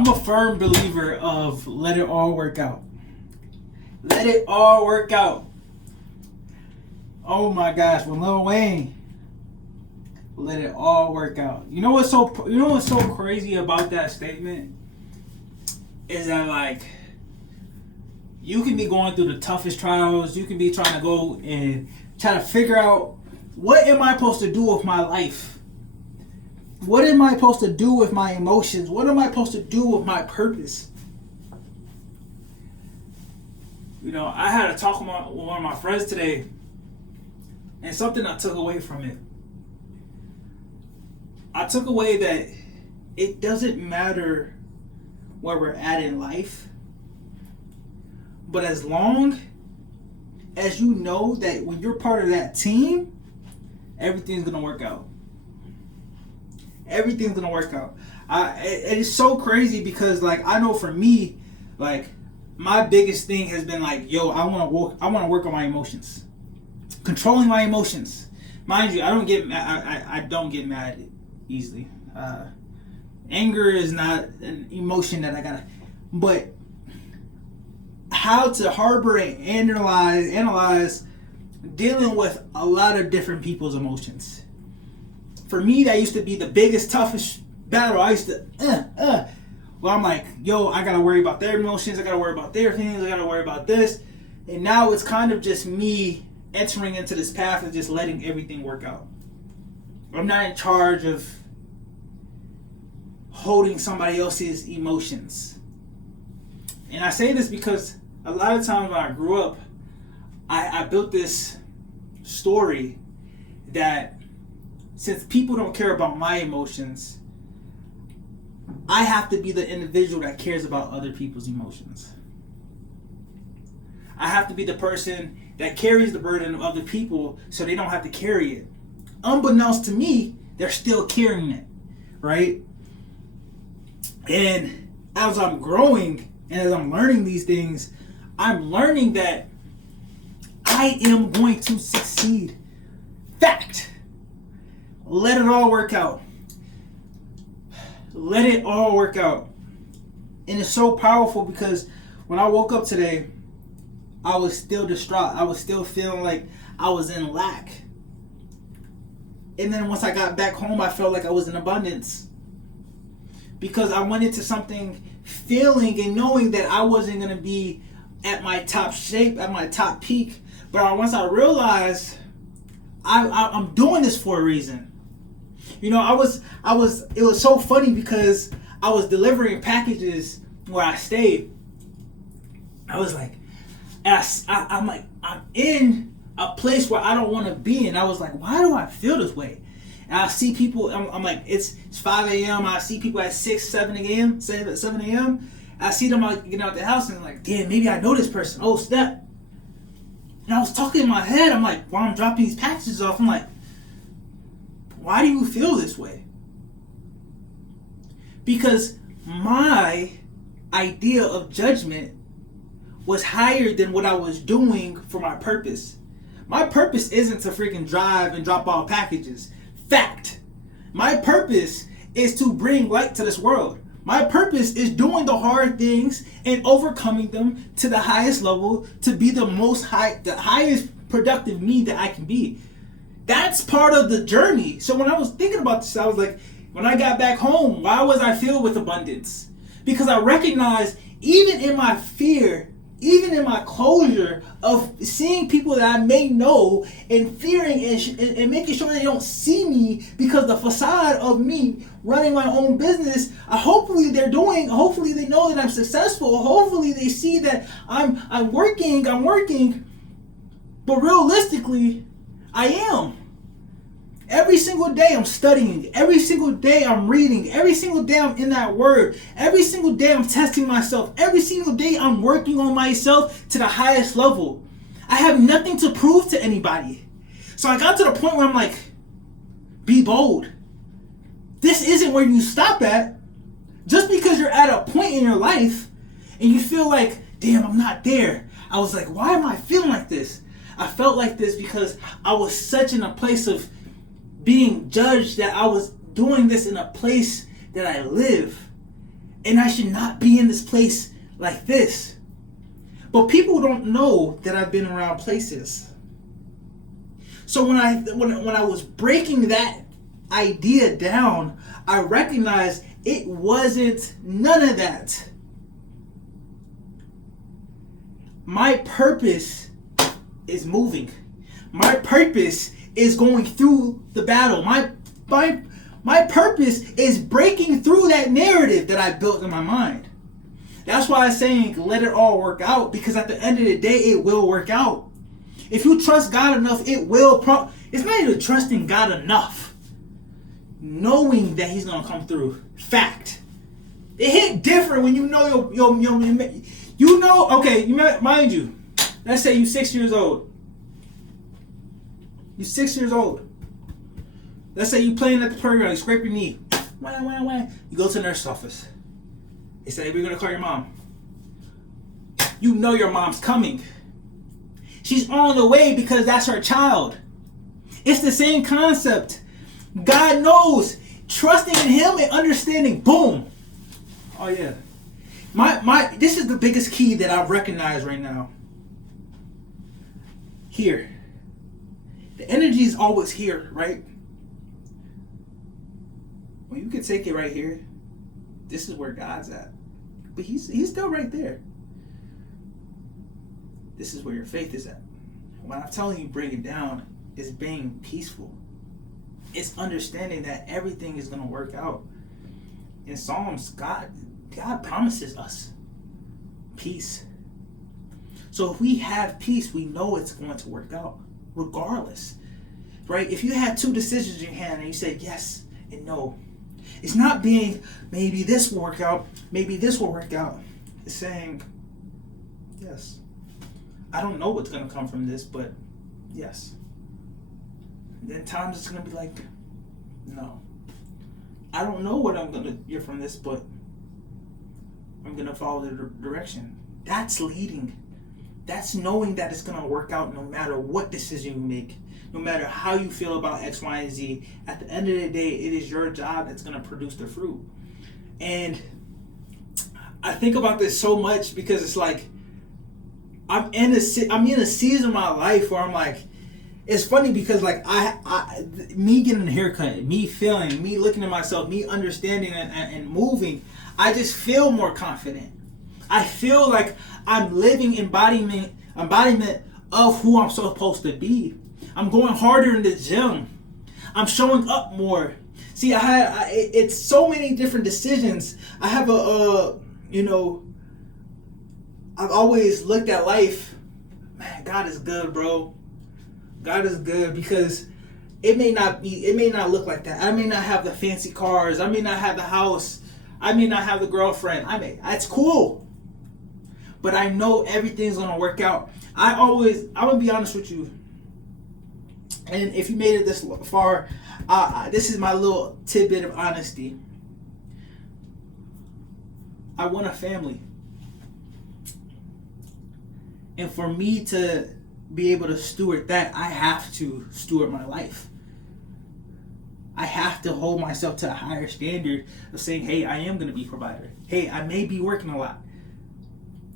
I'm a firm believer of let it all work out. Let it all work out. Oh my gosh, when Lil Wayne, let it all work out. You know what's so crazy about that statement is that like you can be going through the toughest trials, you can be trying to go and try to figure out what am I supposed to do with my life? What am I supposed to do with my emotions? What am I supposed to do with my purpose? You know, I had a talk with one of my friends today, and something I took away from it. I took away that it doesn't matter where we're at in life, but as long as you know that when you're part of that team, everything's gonna work out. Everything's gonna work out. It is so crazy because like I know for me, like my biggest thing has been like, yo, I wanna work on my emotions, controlling my emotions. Mind you, I don't get mad easily. Anger is not an emotion that I gotta, but how to harbor and analyze dealing with a lot of different people's emotions. For me, that used to be the biggest, toughest battle. I used to, well, I'm like, yo, I gotta worry about their emotions, I gotta worry about their feelings, I gotta worry about this. And now it's kind of just me entering into this path of just letting everything work out. I'm not in charge of holding somebody else's emotions. And I say this because a lot of times when I grew up, I built this story that since people don't care about my emotions, I have to be the individual that cares about other people's emotions. I have to be the person that carries the burden of other people so they don't have to carry it. Unbeknownst to me, they're still carrying it, right? And as I'm growing and as I'm learning these things, I'm learning that I am going to succeed. Fact. Let it all work out. Let it all work out. And it's so powerful because when I woke up today, I was still distraught. I was still feeling like I was in lack. And then once I got back home, I felt like I was in abundance. Because I went into something feeling and knowing that I wasn't going to be at my top shape, at my top peak. But once I realized I'm doing this for a reason. You know, it was so funny because I was delivering packages where I stayed. I was like, I'm like, I'm in a place where I don't want to be. And I was like, why do I feel this way? And I see people, I'm like, it's 5 a.m. I see people at 6, 7 a.m., 7 a.m. I see them like getting out the house and I'm like, damn, maybe I know this person. Oh, snap. And I was talking in my head. I'm like, while I'm dropping these packages off, I'm like, why do you feel this way? Because my idea of judgment was higher than what I was doing for my purpose. My purpose isn't to freaking drive and drop off packages. Fact. My purpose is to bring light to this world. My purpose is doing the hard things and overcoming them to the highest level to be the highest productive me that I can be. That's part of the journey. So when I was thinking about this, I was like, when I got back home, why was I filled with abundance? Because I recognized even in my fear, even in my closure of seeing people that I may know and fearing and making sure they don't see me because the facade of me running my own business, hopefully they know that I'm successful. Hopefully they see that I'm working. But realistically, I am. Every single day I'm studying. Every single day I'm reading. Every single day I'm in that word. Every single day I'm testing myself. Every single day I'm working on myself to the highest level. I have nothing to prove to anybody. So I got to the point where I'm like, be bold. This isn't where you stop at. Just because you're at a point in your life and you feel like, damn, I'm not there. I was like, why am I feeling like this? I felt like this because I was such in a place of being judged that I was doing this in a place that I live. And I should not be in this place like this. But people don't know that I've been around places. So when I was breaking that idea down, I recognized it wasn't none of that. My purpose is moving. My purpose is going through the battle. My purpose is breaking through that narrative that I built in my mind. That's why I'm saying let it all work out, because at the end of the day, it will work out. If you trust God enough, it will. It's not even trusting God enough. Knowing that He's going to come through. Fact. It hit different when you know mind you, let's say you're 6 years old. You're 6 years old. Let's say you're playing at the playground, you scrape your knee. Wah, wah, wah. You go to the nurse's office. They say, we're going to call your mom. You know your mom's coming. She's on the way because that's her child. It's the same concept. God knows. Trusting in Him and understanding. Boom. Oh yeah. This is the biggest key that I've recognized right now. Here. The energy is always here, right? Well, you can take it right here. This is where God's at. But He's still right there. This is where your faith is at. When I'm telling you bring it down, it's being peaceful. It's understanding that everything is going to work out. In Psalms, God promises us peace. So if we have peace, we know it's going to work out regardless. Right? If you had two decisions in your hand and you say yes and no, it's not being maybe this will work out, maybe this will work out. It's saying yes. I don't know what's going to come from this, but yes. And then times it's going to be like, no. I don't know what I'm going to get from this, but I'm going to follow the direction. That's leading. That's knowing that it's going to work out no matter what decision you make. No matter how you feel about X, Y, and Z. At the end of the day, it is your job that's going to produce the fruit. And I think about this so much because it's like, I'm in a season of my life where I'm like, it's funny because like me getting a haircut, me feeling, me looking at myself, me understanding and moving, I just feel more confident. I feel like I'm living embodiment of who I'm supposed to be. I'm going harder in the gym. I'm showing up more. See, it's so many different decisions. I have I've always looked at life, man, God is good, bro. God is good because it may not look like that. I may not have the fancy cars. I may not have the house. I may not have the girlfriend. That's cool. But I know everything's going to work out. I'm going to be honest with you. And if you made it this far, this is my little tidbit of honesty. I want a family. And for me to be able to steward that, I have to steward my life. I have to hold myself to a higher standard of saying, hey, I am going to be a provider. Hey, I may be working a lot,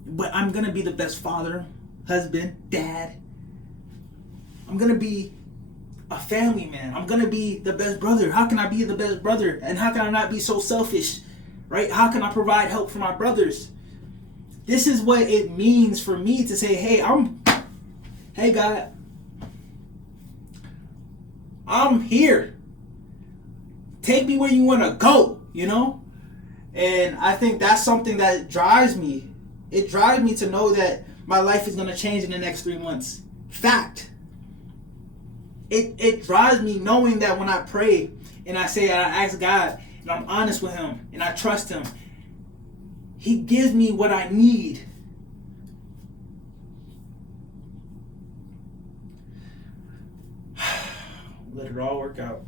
but I'm going to be the best father, husband, dad. I'm going to be a family man. I'm going to be the best brother. How can I be the best brother? And how can I not be so selfish? Right? How can I provide help for my brothers? This is what it means for me to say, hey, God, I'm here. Take me where you want to go, you know? And I think that's something that drives me. It drives me to know that my life is going to change in the next 3 months. Fact. It drives me knowing that when I pray and I say, I ask God and I'm honest with Him and I trust Him, He gives me what I need. Let it all work out.